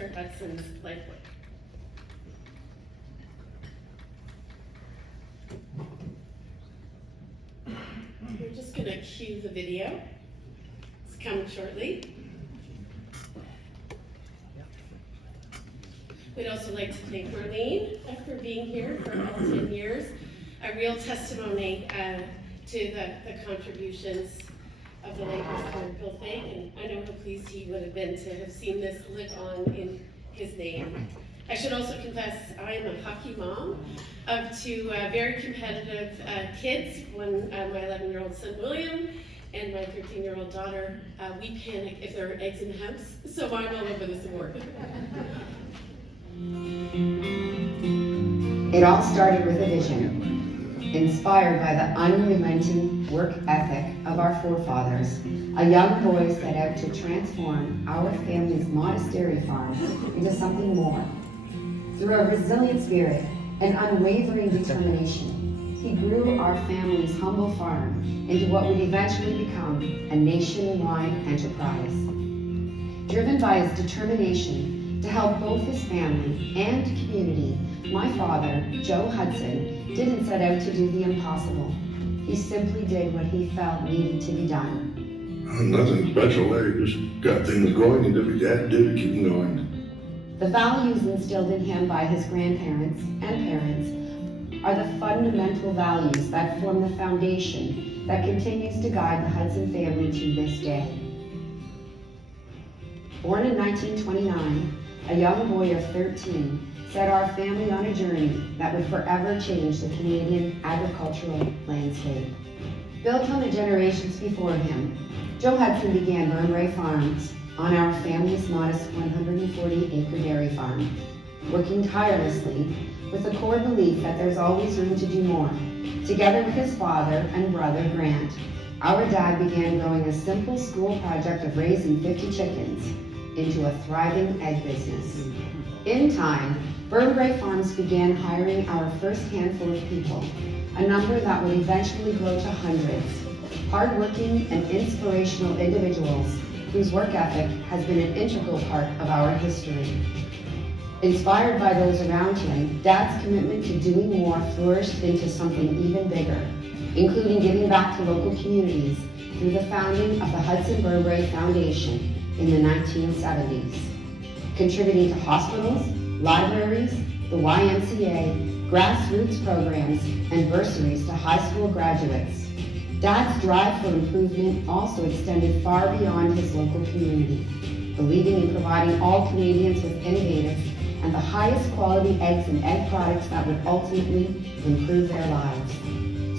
Mr. Hudson's life work. We're just going to cue the video. It's coming shortly. We'd also like to thank Marlene for being here for all 10 years. A real testimony to the contributions of the late Mr. Bill Thake, and I know how pleased he would have been to have seen this live on in his name. I should also confess I am a hockey mom of two very competitive kids, one my 11-year-old son William and my 13-year-old daughter. We panic if there are eggs in the house, so I'm all over this award. It all started with a vision, inspired by the unrelenting work ethic of our forefathers. A young boy set out to transform our family's modest dairy farm into something more. Through a resilient spirit and unwavering determination, he grew our family's humble farm into what would eventually become a nationwide enterprise. Driven by his determination to help both his family and community, my father, Joe Hudson, didn't set out to do the impossible. He simply did what he felt needed to be done. Nothing special there, just got things going and did what you had to do to keep them going. The values instilled in him by his grandparents and parents are the fundamental values that form the foundation that continues to guide the Hudson family to this day. Born in 1929, a young boy of 13 set our family on a journey that would forever change the Canadian agricultural landscape. Built on the generations before him, Joe Hudson began Burnbrae Farms on our family's modest 140-acre dairy farm, working tirelessly with the core belief that there's always room to do more. Together with his father and brother, Grant, our dad began growing a simple school project of raising 50 chickens into a thriving egg business. In time, Burnbrae Farms began hiring our first handful of people, a number that would eventually grow to hundreds, hardworking and inspirational individuals whose work ethic has been an integral part of our history. Inspired by those around him, Dad's commitment to doing more flourished into something even bigger, including giving back to local communities through the founding of the Hudson Burnbrae Foundation in the 1970s, contributing to hospitals, libraries, the YMCA, grassroots programs, and bursaries to high school graduates. Dad's drive for improvement also extended far beyond his local community, believing in providing all Canadians with innovative and the highest quality eggs and egg products that would ultimately improve their lives.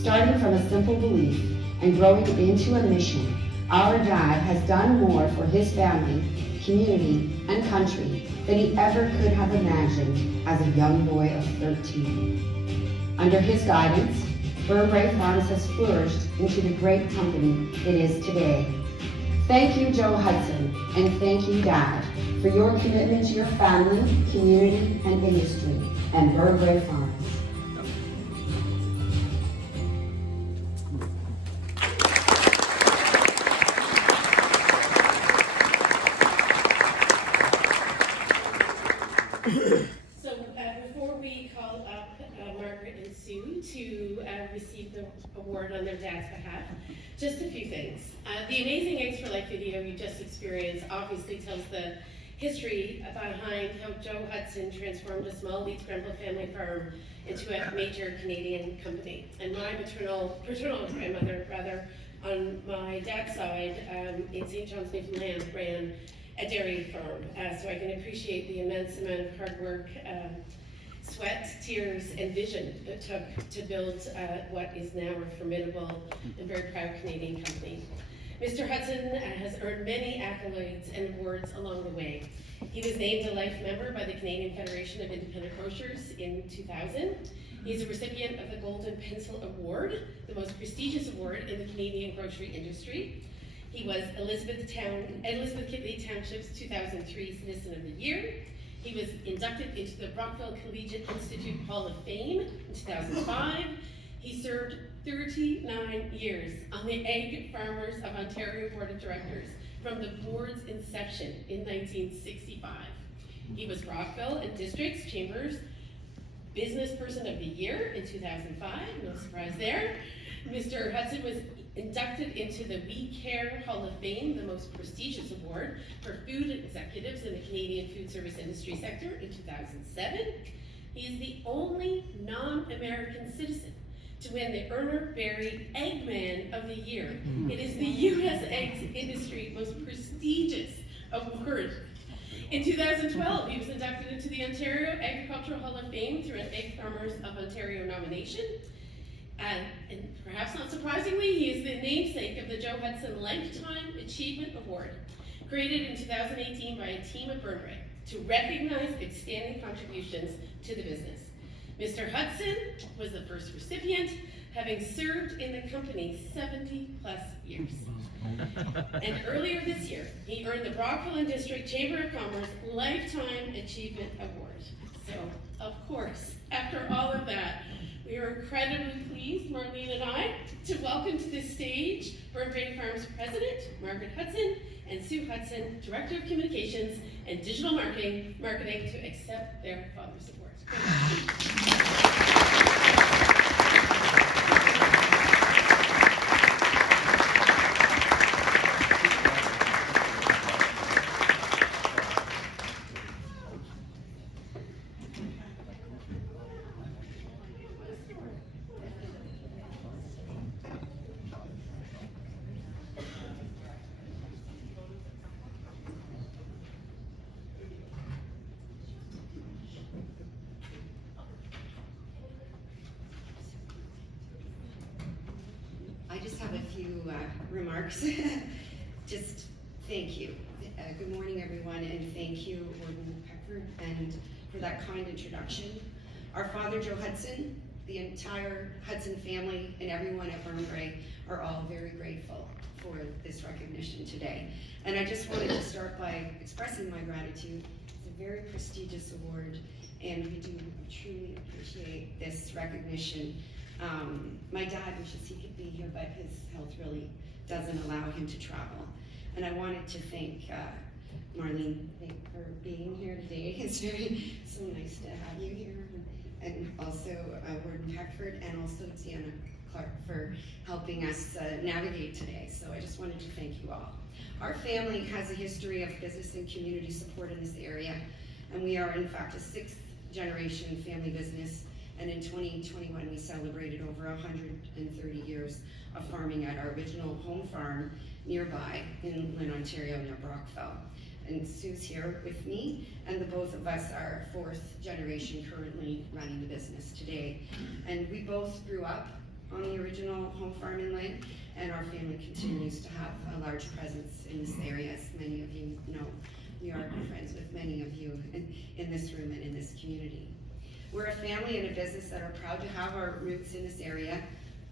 Starting from a simple belief and growing into a mission, our dad has done more for his family, community, and country than he ever could have imagined as a young boy of 13. Under his guidance, Burnbrae Farms has flourished into the great company it is today. Thank you, Joe Hudson, and thank you, Dad, for your commitment to your family, community, and industry, and Burnbrae Farms. So before we call up Margaret and Sue to receive the award on their dad's behalf, just a few things. The Amazing Eggs for Life video you just experienced obviously tells the history behind how Joe Hudson transformed a small Leeds Grenville family farm into a major Canadian company. And my paternal grandmother, on my dad's side, in St. John's, Newfoundland, ran a dairy farm. So I can appreciate the immense amount of hard work, sweat, tears, and vision it took to build what is now a formidable and very proud Canadian company. Mr. Hudson has earned many accolades and awards along the way. He was named a life member by the Canadian Federation of Independent Grocers in 2000. He is a recipient of the Golden Pencil Award, the most prestigious award in the Canadian grocery industry. He was Elizabeth Kidney Township's 2003 Citizen of the Year. He was inducted into the Brockville Collegiate Institute Hall of Fame in 2005. He served 39 years on the Egg Farmers of Ontario Board of Directors from the board's inception in 1965. He was Rockville and District's Chambers Business Person of the Year in 2005, no surprise there. Mr. Hudson was inducted into the We Care Hall of Fame, the most prestigious award for food executives in the Canadian food service industry sector in 2007. He is the only non-American citizen to win the Erner Berry Eggman of the Year. It is the U.S. eggs industry most prestigious award. In 2012, he was inducted into the Ontario Agricultural Hall of Fame through an Egg Farmers of Ontario nomination. And perhaps not surprisingly, he is the namesake of the Joe Hudson Lifetime Achievement Award, created in 2018 by a team at Burnbrae to recognize outstanding contributions to the business. Mr. Hudson was the first recipient, having served in the company 70+ years. And earlier this year, he earned the Rockville and District Chamber of Commerce Lifetime Achievement Award. So, of course, after all of that, we are incredibly pleased, Marlene and I, to welcome to the stage Burnbrae Farms President, Margaret Hudson, and Sue Hudson, Director of Communications and Digital Marketing to accept their Father's Award. I just have a few remarks. Just thank you. Good morning, everyone, and thank you, Warden Peckford, and for that kind introduction. Our father, Joe Hudson, the entire Hudson family, and everyone at Burnbrae are all very grateful for this recognition today. And I just wanted to start by expressing my gratitude. It's a very prestigious award, and we do truly appreciate this recognition. My dad wishes he could be here, but his health really doesn't allow him to travel. And I wanted to thank Marlene for being here today. It's very so nice to have you here, and also Warden Peckford, and also Tiana Clark for helping us navigate today. So I just wanted to thank you all. Our family has a history of business and community support in this area, and we are in fact a 6th generation family business. And in 2021, we celebrated over 130 years of farming at our original home farm nearby in Lynn, Ontario, near Brockville. And Sue's here with me, and the both of us are 4th generation currently running the business today. And we both grew up on the original home farm in Lynn, and our family continues to have a large presence in this area, as many of you know. We are friends with many of you in this room and in this community. We're a family and a business that are proud to have our roots in this area,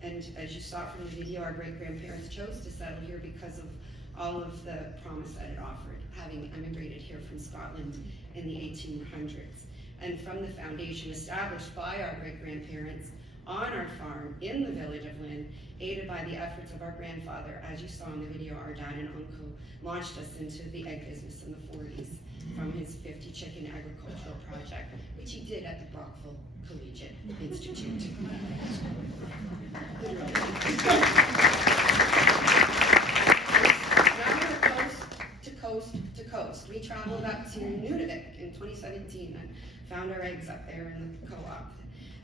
and as you saw from the video, our great-grandparents chose to settle here because of all of the promise that it offered, having emigrated here from Scotland in the 1800s. And from the foundation established by our great-grandparents on our farm in the village of Lynn, aided by the efforts of our grandfather, as you saw in the video, our dad and uncle launched us into the egg business in the 40s from his 50 chicken agricultural project, which he did at the Brockville Collegiate Institute. Now we're coast to coast. We traveled up to Nunavik in 2017 and found our eggs up there in the co-op.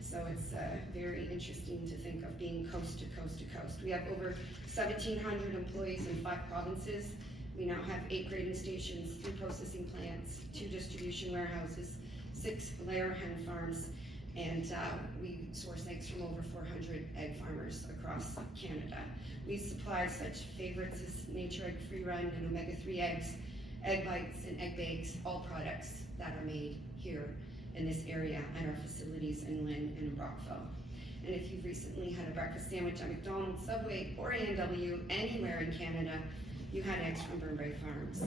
So it's very interesting to think of being coast to coast to coast. We have over 1,700 employees in 5 provinces. We now have 8 grading stations, 3 processing plants, 2 distribution warehouses, 6 layer hen farms, and we source eggs from over 400 egg farmers across Canada. We supply such favorites as Nature Egg Free Run and Omega-3 eggs, egg bites, and egg bakes, all products that are made here in this area at our facilities in Lynn and in Brockville. And if you've recently had a breakfast sandwich at McDonald's, Subway, or A&W, anywhere in Canada, you had eggs from Burnbrae Farms.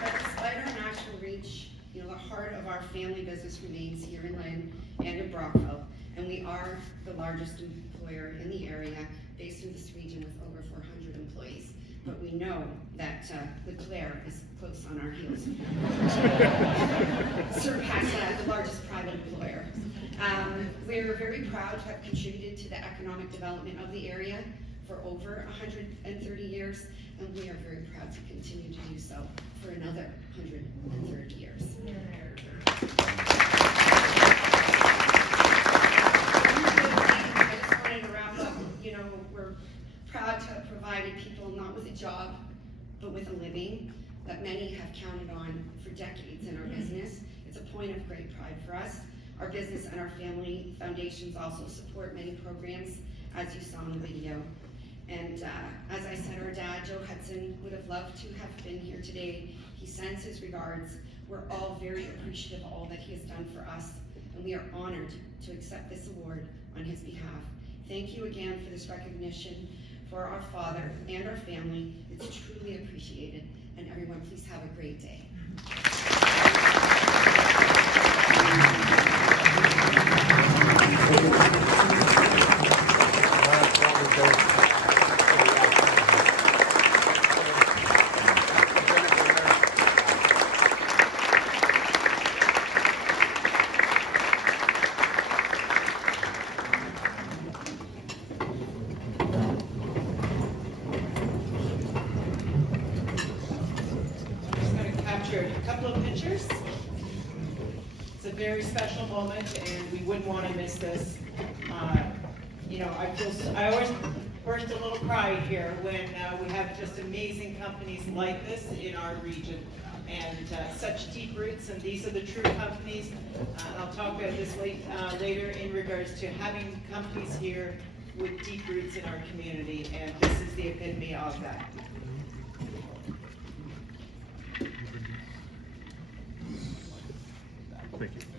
But despite our national reach, the heart of our family business remains here in Lynn and in Brockville, and we are the largest employer in the area, based in this region with over 400 employees. but we know that Leclerc is close on our heels. Surpassed the largest private employer. We're very proud to have contributed to the economic development of the area for over 130 years, and we are very proud to continue to do so for another 130 years. I just wanted to wrap up, we're proud to have provided people not with a job, but with a living that many have counted on for decades in our business. It's a point of great pride for us. Our business and our family foundations also support many programs, as you saw in the video. And as I said, our dad, Joe Hudson, would have loved to have been here today. He sends his regards. We're all very appreciative of all that he has done for us, and we are honored to accept this award on his behalf. Thank you again for this recognition for our father and our family. It's truly appreciated, and everyone, please have a great day. A couple of pictures. It's a very special moment, and we wouldn't want to miss this. I always burst a little pride here when we have just amazing companies like this in our region, and such deep roots. And these are the true companies. I'll talk about this later in regards to having companies here with deep roots in our community, and this is the epitome of that. Thank you.